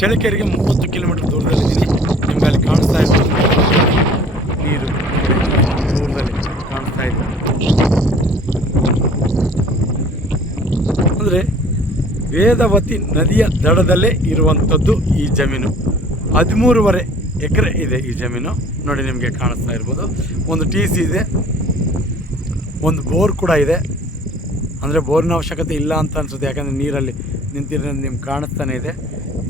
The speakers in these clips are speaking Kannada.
ಚಳ್ಳಕೆರೆಗೆ ಮೂವತ್ತು ಕಿಲೋಮೀಟರ್ ದೂರದಲ್ಲಿದ್ದೀನಿ. ನಿಮ್ಗೆ ಅಲ್ಲಿ ಕಾಣಿಸ್ತಾ ಇರ್ಬೋದು ನೀರು ದೂರದಲ್ಲಿ ಕಾಣಿಸ್ತಾ ಇದೆ. ಅಂದರೆ ವೇದವತಿ ನದಿಯ ದಡದಲ್ಲೇ ಇರುವಂಥದ್ದು ಈ ಜಮೀನು. ಹದಿಮೂರುವರೆ ಎಕರೆ ಇದೆ ಈ ಜಮೀನು. ನೋಡಿ ನಿಮಗೆ ಕಾಣಿಸ್ತಾ ಇರ್ಬೋದು. ಒಂದು ಟಿ ಸಿ ಇದೆ. ಒಂದು ಬೋರ್ ಕೂಡ ಇದೆ. ಅಂದರೆ ಬೋರಿನ ಅವಶ್ಯಕತೆ ಇಲ್ಲ ಅಂತ ಅನಿಸುತ್ತೆ. ಯಾಕಂದರೆ ನೀರಲ್ಲಿ ನಿಂತಿರೋದು ನಿಮ್ಗೆ ಕಾಣಿಸ್ತಾನೆ ಇದೆ.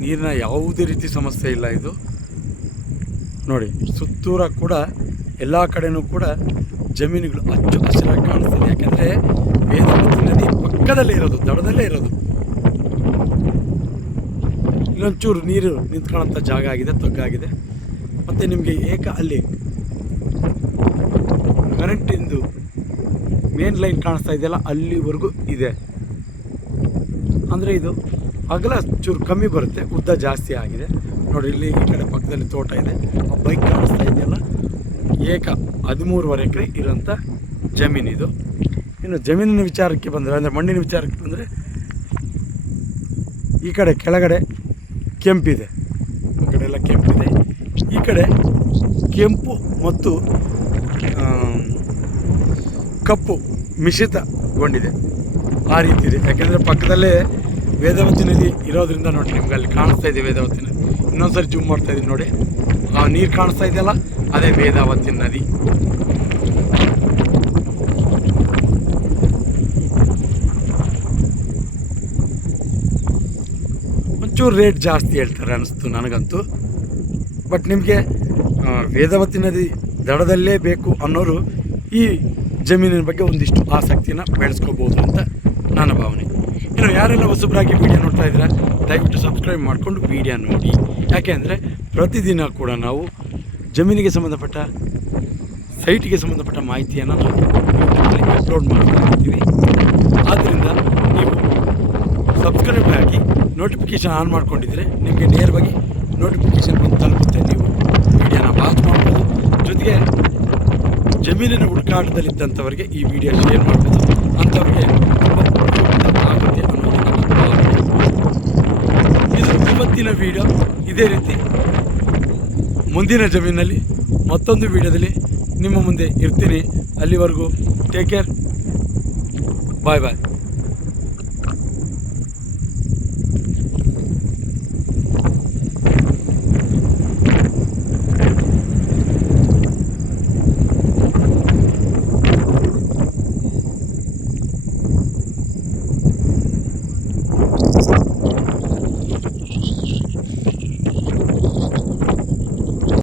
ನೀರಿನ ಯಾವುದೇ ರೀತಿ ಸಮಸ್ಯೆ ಇಲ್ಲ ಇದು. ನೋಡಿ, ಸುತ್ತೂರ ಕೂಡ ಎಲ್ಲ ಕಡೆನೂ ಕೂಡ ಜಮೀನುಗಳು ಅಚ್ಚು ಹಸಿರಾಗಿ ಕಾಣಿಸ್ತದೆ. ಯಾಕೆಂದರೆ ವೇದಾವತಿ ನದಿ ಪಕ್ಕದಲ್ಲೇ ಇರೋದು, ದಡದಲ್ಲೇ ಇರೋದು. ಇಲ್ಲೊಂಚೂರು ನೀರು ನಿಂತ್ಕೊಳ್ಳೋಂಥ ಜಾಗ ಆಗಿದೆ ತಗ್ಗಾಗಿದೆ ಮತ್ತು ನಿಮಗೆ ಏಕ ಅಲ್ಲಿ ಕರೆಂಟಿಂದು ಮೇನ್ ಲೈನ್ ಕಾಣಿಸ್ತಾ ಇದೆಯಲ್ಲ, ಅಲ್ಲಿವರೆಗೂ ಇದೆ. ಅಂದರೆ ಇದು ಅಗಲ ಚೂರು ಕಮ್ಮಿ ಬರುತ್ತೆ, ಉದ್ದ ಜಾಸ್ತಿ ಆಗಿದೆ. ನೋಡಿ, ಇಲ್ಲಿ ಈ ಕಡೆ ಪಕ್ಕದಲ್ಲಿ ತೋಟ ಇದೆ. ಆ ಬೈಕ್ ಕಾಣಿಸ್ತಾ ಇದೆಯಲ್ಲ? ಏಕ ಹದಿಮೂರುವರೆ ಎಕರೆ ಇರೋಂಥ ಜಮೀನಿದು ಇನ್ನು ಜಮೀನಿನ ವಿಚಾರಕ್ಕೆ ಬಂದರೆ, ಅಂದರೆ ಮಣ್ಣಿನ ವಿಚಾರಕ್ಕೆ ಬಂದರೆ, ಈ ಕಡೆ ಕೆಳಗಡೆ ಕೆಂಪಿದೆ ಈ ಕಡೆ ಎಲ್ಲ ಕೆಂಪಿದೆ ಈ ಕಡೆ ಕೆಂಪು ಮತ್ತು ಕಪ್ಪು ಮಿಶ್ರಿತಗೊಂಡಿದೆ. ಆ ರೀತಿ ಇದೆ. ಯಾಕೆಂದರೆ ಪಕ್ಕದಲ್ಲೇ ವೇದವತಿ ನದಿ ಇರೋದ್ರಿಂದ ನೋಡಿ ನಿಮ್ಗೆ ಅಲ್ಲಿ ಕಾಣಿಸ್ತಾ ಇದೆ ವೇದವತಿ ನದಿ ಇನ್ನೊಂದ್ಸರಿ ಜೂಮ್ ಮಾಡ್ತಾ ಇದ್ದೀನಿ ನೋಡಿ. ಆ ನೀರು ಕಾಣಿಸ್ತಾ ಇದೆಯಲ್ಲ, ಅದೇ ವೇದಾವತಿ ನದಿ. ಒಂಚೂರು ರೇಟ್ ಜಾಸ್ತಿ ಹೇಳ್ತಾರೆ ಅನಿಸ್ತು ನನಗಂತೂ. ಬಟ್ ನಿಮಗೆ ವೇದಾವತಿ ನದಿ ದಡದಲ್ಲೇ ಬೇಕು ಅನ್ನೋರು ಈ ಜಮೀನಿನ ಬಗ್ಗೆ ಒಂದಿಷ್ಟು ಆಸಕ್ತಿನ ಬೆಳೆಸ್ಕೋಬೋದು ಅಂತ ನನ್ನ ಭಾವನೆ. ಇನ್ನು ಯಾರೆಲ್ಲ ಹೊಸಬ್ರಾಗಿ ವೀಡಿಯೋ ನೋಡ್ತಾ ಇದ್ದೀರಾ, ದಯವಿಟ್ಟು ಸಬ್ಸ್ಕ್ರೈಬ್ ಮಾಡಿಕೊಂಡು ವೀಡಿಯೋ ನೋಡಿ. ಯಾಕೆ ಅಂದರೆ ಪ್ರತಿದಿನ ಕೂಡ ನಾವು ಜಮೀನಿಗೆ ಸಂಬಂಧಪಟ್ಟ ಸೈಟಿಗೆ ಸಂಬಂಧಪಟ್ಟ ಮಾಹಿತಿಯನ್ನು ನಾವು ಅಪ್ಲೋಡ್ ಮಾಡ್ತಾ ಇರ್ತೀವಿ. ಆದ್ದರಿಂದ ನೀವು ಸಬ್ಸ್ಕ್ರೈಬ್ ಆಗಿ ನೋಟಿಫಿಕೇಷನ್ ಆನ್ ಮಾಡ್ಕೊಂಡಿದ್ರೆ ನಿಮಗೆ ನೇರವಾಗಿ ನೋಟಿಫಿಕೇಷನ್ ಬಂದು ತಲುಪುತ್ತೆ. ನೀವು ವಿಡಿಯೋನ ವಾಚ್ ಮಾಡ್ಬೋದು. ಜೊತೆಗೆ ಜಮೀನಿನ ಹುಡುಕಾಟದಲ್ಲಿದ್ದಂಥವರಿಗೆ ಈ ವಿಡಿಯೋ ಶೇರ್ ಮಾಡ್ಬೋದು. ಅಂಥವ್ರಿಗೆ ತುಂಬ ಉಪಯುಕ್ತ ಆಗುತ್ತೆ ಅನ್ನೋದು ನನ್ನ ಭಾವನೆ. ಇದು ಇವತ್ತಿನ ವಿಡಿಯೋ ಇದೇ ರೀತಿ. ಮುಂದಿನ ಜಮೀನಲ್ಲಿ ಮತ್ತೊಂದು ವಿಡಿಯೋದಲ್ಲಿ ನಿಮ್ಮ ಮುಂದೆ ಇರ್ತೀನಿ. ಅಲ್ಲಿವರೆಗೂ ಟೇಕ್ ಕೇರ್ ಬಾಯ್ ಬಾಯ್